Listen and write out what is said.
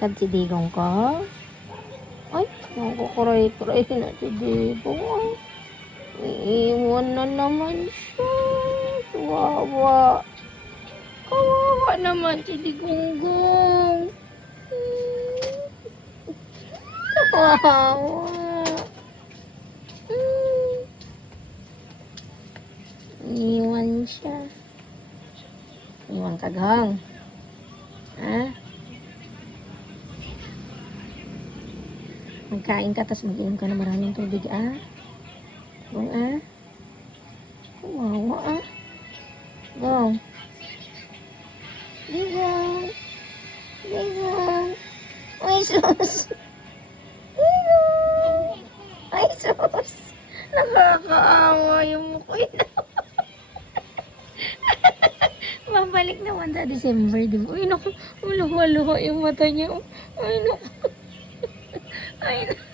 Sad si Digong ko. Ay, nakukuray-kuray na si Digong. Iiwan na naman siya. Kawawa. Kawawa naman si Digonggong. Kawawa. Iiwan siya. Iwan ka, Gong. Ha? Magkain ka, tapos mag-inom ka na maraming tubig, ah? Gong, ah? Kawawa, ah? Gong. Digong. Digong. Ay, sus. Digong. Ay, sus. Nakakaawa yung mukha na. Babalik naman sa December, di ba? Ay, naku. Luha-luha yung mata niya. Ay, naku. Ay, naku.